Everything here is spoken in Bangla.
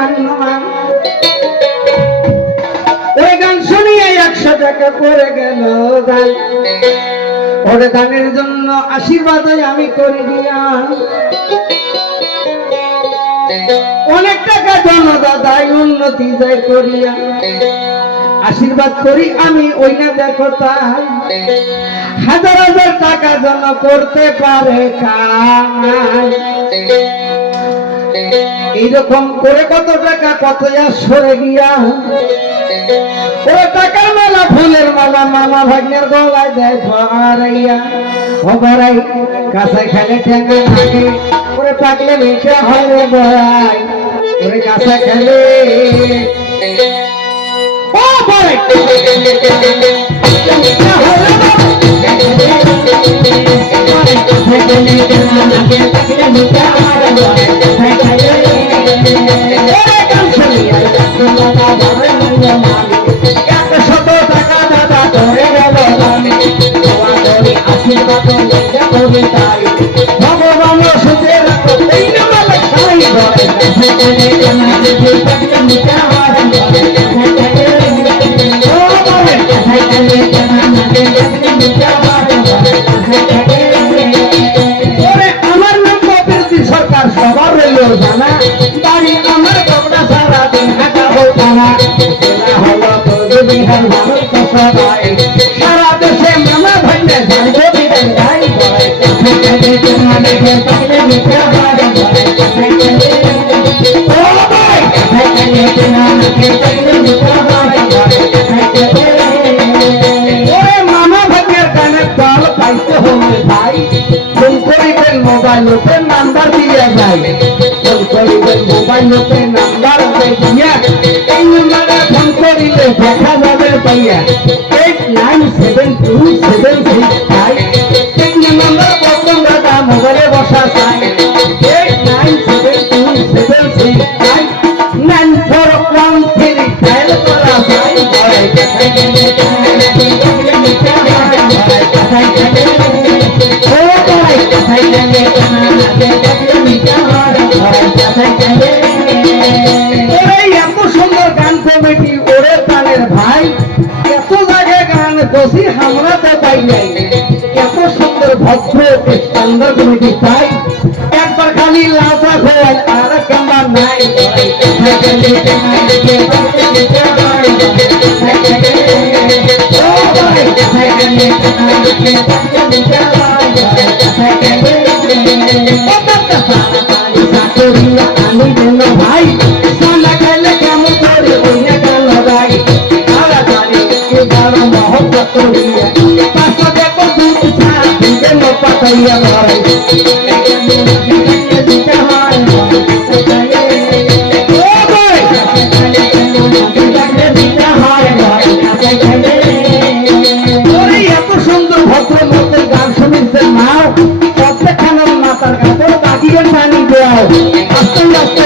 মান্য না। ওই গান শুনিয়ে 100 টাকা পড়ে গেল দান। ওরে দানের জন্য আশীর্বাদ আমি করে দিলাম। অনেক টাকা জনদাদাই উন্নতি যায় করিয়া, আশীর্বাদ করি আমি ওই না দেখো তাই। হাজার হাজার টাকা জন করতে পারে কাজ। এইরকম করে কত টাকা কত সরে গিয়া, ও টাকার মালা ফুলের মালা মামা ভাগ্নের গলায় দেয় ভরাইয়া। ও ভরাই কাছে খেলে ঠেঙ্গা থাকে, ওরে পাকলে মিঠে হয় রে ভরাই, ওরে কাছে খেলে ও ভরাই ভগবান সুখে রাখো এই নামে খাই ভয় আমার নাম কপিল সরকার সবার রইল জানা। বাড়ি আমার কপড়া সারা দিন হাঁটা হতো না। হলো তো বিহার ভারত সবাই সারা দেশে মামা ভান্ডে জানবো বিদায় গাই বয় মামা ভাগ্যের গানের দল পাইতে হবে ভাই। ফোন করিবেন মোবাইলতে নাম্বার দিয়ে যায়, ফোন করিবেন মোবাইলতে নাম্বার দিয়া, এই নাম্বারে ফোন করিলে দেখা যাবে পাইয়া 897276 এই নাম্বার বলতাম দাদা মোবাইলে বসা চাই 897276 9413 ডায়াল করা যায়। এত সুন্দর গান কমিটি ওরে তানের ভাই, এত জায়গায় গান দোষী আমরা তো পাই নাই। এত সুন্দর ভদ্র স্ট্যান্ডার্ড কমিটি পাই, একবার খালি লাচা খোয়াল আর কাম্বার নাই। ভাই সানা খেলে কেমন করে ওই না গেল ভাই তাড়াতাড়ি মহব্বত করিয়া পাশে দেখো দুধ ছাড় দিকে নো পাতাইয়া ভাই এত সুন্দর ভদ্র ভদ্রের গান শুনেছেন না, প্রত্যেকখানে মাতার কাপড় বাকিয়ে পানি দেওয়া আস্তে আস্তে